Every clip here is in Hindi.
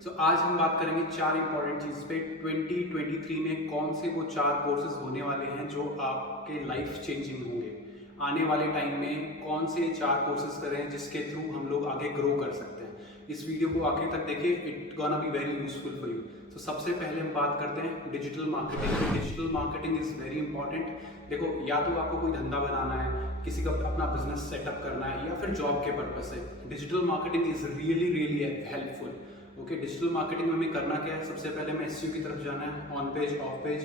आज हम बात करेंगे चार इंपॉर्टेंट चीज़ पे 2023 में कौन से वो चार कोर्सेज होने वाले हैं जो आपके लाइफ चेंजिंग होंगे। आने वाले टाइम में कौन से चार कोर्सेज करें जिसके थ्रू हम लोग आगे ग्रो कर सकते हैं। इस वीडियो को आखिर तक देखिए, it gonna be very useful for you. तो सबसे पहले हम बात करते हैं digital marketing. Digital marketing is very important. देखो, या तो आपको कोई धंधा बनाना है, किसी का अपना बिजनेस सेटअप करना है, या फिर जॉब के पर्पज से digital marketing is really really helpful. Okay, digital marketing में हमें करना क्या है? सबसे पहले हमें एसईओ की तरफ जाना है, on page, off page,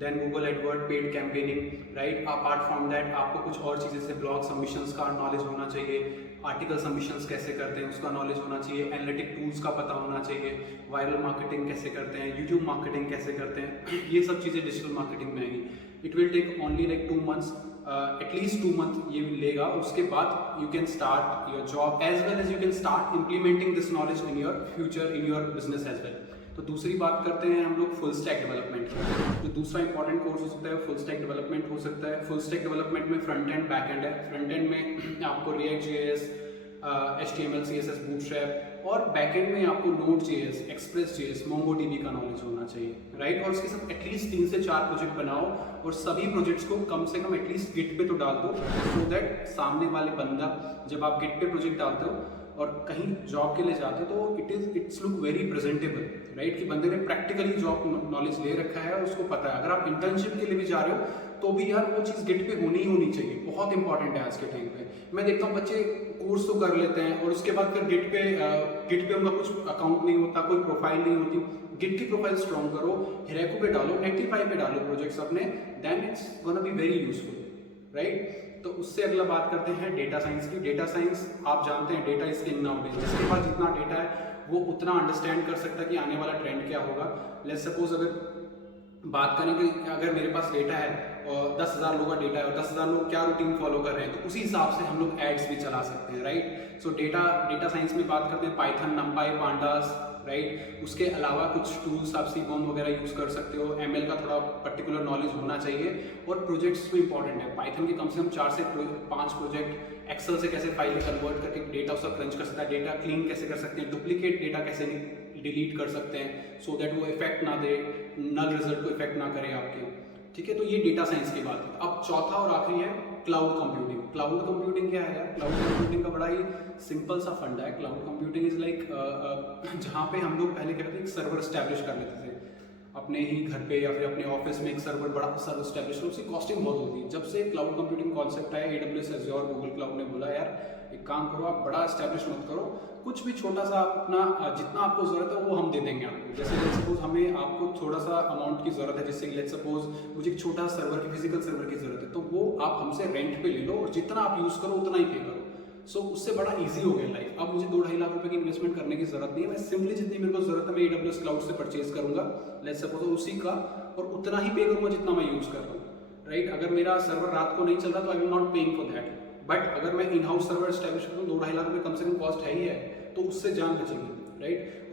then Google AdWords, paid campaigning, right. Apart from that आपको कुछ और चीज़ें से ब्लॉग सबमिशंस का नॉलेज होना चाहिए, आर्टिकल सबमिशंस कैसे करते हैं उसका नॉलेज होना चाहिए, एनालिटिक टूल्स का पता होना चाहिए, वायरल मार्केटिंग कैसे करते हैं, यूट्यूब मार्केटिंग कैसे करते हैं, ये सब चीज़ें डिजिटल मार्केटिंग में आएंगी। It will take only like 2 months, at least 2 month ये लेगा। उसके बाद you can start your job as well as you can start implementing this knowledge in your future, in your business as well. तो दूसरी बात करते हैं हम लोग फुल स्टैक डेवलपमेंट की। तो दूसरा इंपॉर्टेंट कोर्स हो सकता है फुल स्टैक डेवलपमेंट हो सकता है। फुल स्टैक डेवलपमेंट में फ्रंट एंड बैक एंड है। फ्रंट एंड में आपको react JS, HTML, CSS, bootstrap, और बैकएंड में आपको Node.js, Express.js, MongoDB का नॉलेज होना चाहिए, राइट। और उसके साथ एटलीस्ट 3 से 4 प्रोजेक्ट बनाओ, और सभी प्रोजेक्ट्स को कम से कम एटलीस्ट गिट पे तो डाल दो, सो दैट सामने वाले बंदा जब आप गिट पे प्रोजेक्ट डालते हो और कहीं जॉब के लिए जाते हो तो it's look very presentable, right, कि बंदे ने प्रैक्टिकली जॉब नॉलेज ले रखा है और उसको पता है। अगर आप इंटर्नशिप के लिए भी जा रहे हो तो भी यार वो चीज़ गिट पे होनी ही होनी चाहिए, बहुत इंपॉर्टेंट है आज के टाइम पे। मैं देखता हूँ बच्चे कोर्स तो कर लेते हैं और उसके बाद फिर गिट पे उनका कुछ अकाउंट नहीं होता, कोई प्रोफाइल नहीं होती। गिट की प्रोफाइल स्ट्रॉन्ग करो, हेरेको पे डालो, नेक्टिफाई पे डालो प्रोजेक्ट्स अपने, then it's gonna be very useful, right. तो उससे अगला बात करते हैं डेटा साइंस की। डेटा साइंस आप जानते हैं, डेटा इज किंग नाउडेज। जिसके पास जितना डेटा है वो उतना अंडरस्टैंड कर सकता है कि आने वाला ट्रेंड क्या होगा। लेट्स सपोज अगर बात करें कि अगर मेरे पास डेटा है और 10,000 लोगों का डेटा है और 10,000 लोग क्या रूटीन फॉलो कर रहे हैं, तो उसी हिसाब से हम लोग एड्स भी चला सकते हैं, राइट। सो डेटा साइंस में बात करते हैं पाइथन, नमपाई, पांडास, राइट। उसके अलावा कुछ टूल्स आप सीबॉन वगैरह यूज़ कर सकते हो। एमएल का थोड़ा पर्टिकुलर नॉलेज होना चाहिए, और प्रोजेक्ट्स भी इंपॉर्टेंट है। पाइथन के कम से कम 4 से 5 प्रोजेक्ट, एक्सेल से कैसे फाइल कन्वर्ट करके डेटा उसका क्रंच कर सकता है, डेटा क्लीन कैसे कर सकते हैं, डुप्लीकेट डेटा कैसे डिलीट कर सकते हैं, सो दैट वो इफेक्ट ना दे, नल रिजल्ट को इफेक्ट ना करे आपके, ठीक है। तो ये डेटा साइंस की बात है। अब चौथा और आखिरी है क्लाउड कंप्यूटिंग। क्लाउड कंप्यूटिंग क्या है यार? क्लाउड कंप्यूटिंग का बड़ा ही सिंपल सा फंडा है। क्लाउड कंप्यूटिंग इज लाइक जहाँ पे हम लोग पहले क्या करते थे, एक सर्वर स्टैब्लिश कर लेते थे अपने ही घर पे या फिर अपने ऑफिस में, एक सर्वर, बड़ा सर्वर स्टैब्लिश, उसकी कॉस्टिंग बहुत होती है। जब से क्लाउड कंप्यूटिंग कॉन्सेप्ट आया, AWS, Azure, गूगल क्लाउड ने बोला यार एक काम करो, आप बड़ा स्टैब्लिश मत करो, कुछ भी छोटा सा अपना जितना आपको जरूरत है वो हम दे देंगे आपको। जैसे लेट्स सपोज हमें आपको थोड़ा सा अमाउंट की जरूरत है, जैसे लेट्स सपोज मुझे एक छोटा सर्वर की, फिजिकल सर्वर की जरूरत है, तो वो आप हमसे रेंट पे ले लो और जितना आप यूज करो उतना ही पे करो। सो उससे बड़ा इजी हो गया लाइफ। अब मुझे 2-2.5 लाख रुपए की इन्वेस्टमेंट करने की जरूरत नहीं है। मैं सिंपली जितनी मेरे को जरूरत है मैं AWS क्लाउड से परचेज करूंगा, लेट्स सपोज उसी का, और उतना ही पे करूंगा जितना मैं यूज कर रहा हूँ, राइट। अगर मेरा सर्वर रात को नहीं चल रहा तो I will not paying for that. But अगर मैं इन हाउस सर्वर एस्टैब्लिश करूँ, 2-2.5 लाख रुपए कम से कम कॉस्ट है ही है, तो उससे जान बचेगी, राइट।